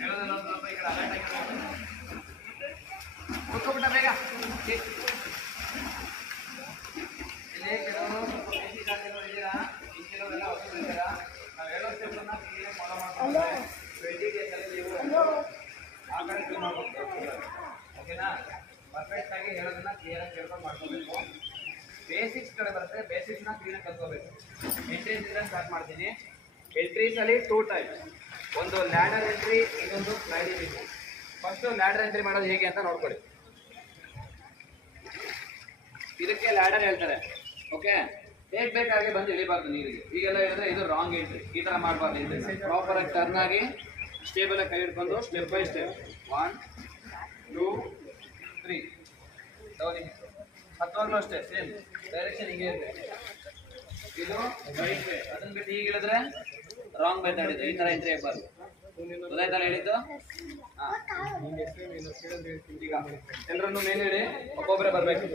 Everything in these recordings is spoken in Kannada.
ಹೇಳೋದಲ್ಲ ಒಂದು ಸ್ವಲ್ಪ ಈ ಕಡೆ ಅಲರ್ಟ್ ಆಗಿ ಕೂತ್ಕೊಬಿಟ್ಟ ಬೇಗ. ಇಲ್ಲಿ ಕೆಲವರು ಸ್ವಲ್ಪ ಬೇಸಿಕ್ ಆಗಿರೋರು ಇದ್ದೀರಾ, ಇನ್ನು ಕೆಲವರೆಲ್ಲ ಹೊಸರು ಇದ್ದೀರಾ. ನಾವು ಹೇಳೋ ಸ್ಟೆಪ್ಪನ್ನ ಕ್ಲೀನಾಗಿ ಫಾಲೋ ಮಾಡ್ಕೊಂಡು 20 ಡೇಸಲ್ಲಿ ನೀವು ಆ ಕಡೆ ಕ್ಲೀನ್ ಮಾಡ್ಬೇಕು. ಓಕೆನಾ? ಪರ್ಫೆಕ್ಟ್ ಆಗಿ ಹೇಳೋದನ್ನ ಕ್ಲಿಯರಾಗಿ ಕೇಳ್ಕೊಂಡು ಮಾಡ್ಕೋಬೇಕು. ಬೇಸಿಕ್ಸ್ ಕಡೆ ಬರುತ್ತೆ, ಬೇಸಿಕ್ಸ್ನ ಕ್ಲೀನಾಗಿ ಕಲ್ತ್ಕೋಬೇಕು. ಎಂಟ್ರೀಸ್ ಇಂದ ಸ್ಟಾರ್ಟ್ ಮಾಡ್ತೀನಿ. ಎಂಟ್ರೀಸ್ ಅಲ್ಲಿ 2 ಟೈಪ್ಸ್, ಒಂದು ಲ್ಯಾಡರ್ ಎಂಟ್ರಿ, ಇನ್ನೊಂದು sliding entry. First ladder entry ಮಾಡೋದು ಹೇಗೆ ಅಂತ ನೋಡ್ಕೊಳ್ಳಿ. ಇದಕ್ಕೆ ಲ್ಯಾಡರ್ ಹೇಳ್ತಾರೆ. ಓಕೆ, ಹೇಗೆ ಬೇಕಾಗಿ ಬಂದು ಇಳಿಬಾರ್ದು ನೀರಿಗೆ. ಈಗೆಲ್ಲ ಹೇಳಿದ್ರೆ ಇದು ರಾಂಗ್ ಎಂಟ್ರಿ, ಈ ಥರ ಮಾಡಬಾರ್ದು. ಎಂಟ್ರಿ ಪ್ರಾಪರ್ ಆಗಿ ಟರ್ನ್ ಆಗಿ ಸ್ಟೇಬಲ್ ಆಗಿ ಕೈ ಹಿಡ್ಕೊಂಡು ಸ್ಟೆಪ್ ಬೈ ಸ್ಟೆಪ್ 1 2 3 ಡೌನಿಂಗ್. ಹತ್ತುವಾಗಲೂ ಅಷ್ಟೇ ಸೇಮ್ ಡೈರೆಕ್ಷನ್ ಹೀಗೆ ಇರಬೇಕು. ಇದು ರೈಟ್ ವೇ. ಅದನ್ನ ಬಿಟ್ಟು ಹೀಗೆ ಹೇಳಿದ್ರೆ ರಾಂಗ್ ಮೆಥಡ್ ಇದೆ. ಈ ಥರ ಎಂಟ್ರಿ ಆಗಬಾರ್ದು. ಗೊತ್ತಾಯ್ತಲ್ಲ ಹೇಳಿದ್ದು? ಈಗ ಎಲ್ಲರನ್ನು ಮೇಲೆ ಹೇಳಿ, ಒಬ್ಬೊಬ್ಬರೇ ಬರಬೇಕು.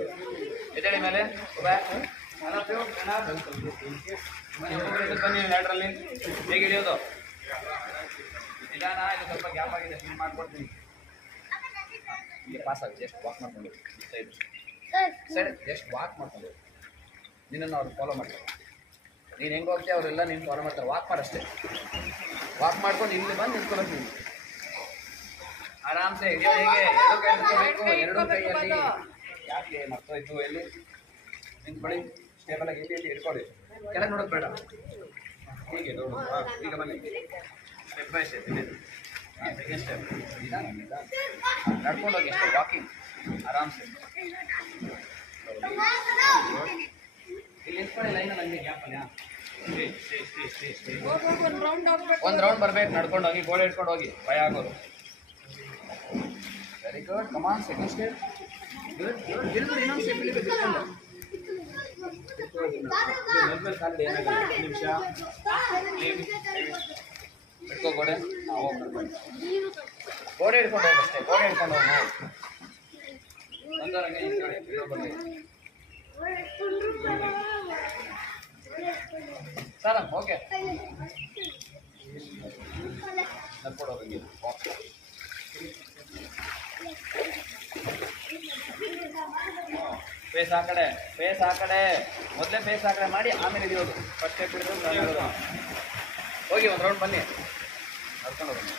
ಎದ್ದೇಳಿ ಮೇಲೆ ಬನ್ನಿ. ಲ್ಯಾಡ್ರಲ್ಲಿ ಹೇಗೆ ಹಿಡಿಯೋದು? ನಿಧಾನ. ಇದು ಸ್ವಲ್ಪ ಗ್ಯಾಪ್ ಆಗಿದೆ, ಫೀಲ್ ಮಾಡ್ಕೊಡ್ತೀನಿ. ಹೀಗೆ ಪಾಸ್ ಆಗಿ ಜಸ್ಟ್ ವಾಕ್ ಮಾಡ್ಕೊಂಡು ಸರಿ, ಜಸ್ಟ್ ವಾಕ್ ಮಾಡ್ಕೊಂಡು ನಿನ್ನನ್ನು ಅವ್ರು ಫಾಲೋ ಮಾಡ್ತಾರೆ. ನೀನು ಹೆಂಗೆ ಹೋಗ್ತೀಯ ಅವರೆಲ್ಲ ನೀನು ಫಾಲೋ ಮಾಡ್ತಾರೆ. ವಾಕ್ ಮಾಡಷ್ಟೇ. ವಾಕ್ ಮಾಡ್ಕೊಂಡು ಇಲ್ಲಿ ಬಂದು ನಿಂತ್ಕೊಬೇಕು. ನೀವು ಆರಾಮ್ಸೆ ಹಿಡಿಯೋ. ಹೇಗೆ ಎರಡು ಕೈ ನಿಂತ್ಕೋಬೇಕು, ಎರಡು ಕೈಯಲ್ಲಿ. ಯಾಕೆ ಮರ್ತೋಯ್ತು? ಎಲ್ಲಿ ನಿಂತ್ಕೊಳ್ಳಿ. ಸ್ಟೇಬಲ್ ಆಗಿ ಇಲ್ಲಿ ಹಿಡ್ಕೊಳ್ಳಿ. ಕೆಳಗೆ ನೋಡೋದು ಬೇಡ. ಹೀಗೆ ನೋಡು. ಈಗ ಬನ್ನಿ, ಸ್ಟೆಪ್ ಬೈ ಸ್ಟೆಪ್. ಇಲ್ಲಿ ಸೆಕೆಂಡ್ ಸ್ಟೆಪ್. ನಡ್ಕೊಂಡು ಹೋಗಿ ಅಷ್ಟೇ, ವಾಕಿಂಗ್ ಆರಾಮ್ಸೆ. ಇಲ್ಲಿ ನಿಂತ್ಕೊಳ್ಳಿ ಲೈನಲ್ಲಿ. ಹಂಗೆ ಗ್ಯಾಪಲ್ಲಿ ಒಂದು ರೌಂಡ್ ಬರ್ಬೇಕು ನಡ್ಕೊಂಡು ಹೋಗಿ. ಗೋಡೆ ಹಿಡ್ಕೊಂಡು ಹೋಗಿ, ಭಯ ಆಗೋದು. Very good. Come on, second step. Good good. ಇಳಿದ್ಬಿಡಿ, ಇನ್ನೊಂದು ಸ್ಟೆಪ್ ಇಳಿಬೇಕು. ನೆಲಮೇಲೆ ಕಾಲಿಡಿ. ಏನಾಗಲ್ಲ. 1 ನಿಮಿಷ ಇಟ್ಕೋ ಗೋಡೆ. ಗೋಡೆ ಹಿಡ್ಕೊಂಡು ಹೋಗಿ ಅಷ್ಟೇ. ಗೋಡೆ ಹಿಡ್ಕೊಂಡು ಹೋಗಿ ಒಂದರಂಗೆ ಹಿಂದ್ಗಡೆ ಇರೋ ಬನ್ನಿ. Sir okay, ನಡ್ಕೊಡೋದಂಗೆ. ಫೇಸ್ ಆ ಕಡೆ, ಫೇಸ್ ಆ ಕಡೆ. ಮೊದಲೇ ಫೇಸ್ ಆ ಕಡೆ ಮಾಡಿ ಆಮೇಲೆ ಇಳಿಯೋದು. ಫಸ್ಟ್ ಸ್ಟೆಪ್ ಹಿಡಿದು ಹೋಗಿ ಒಂದು ರೌಂಡ್ ಬನ್ನಿ. ನಡ್ಕೊಂಡು ಹೋಗಿ.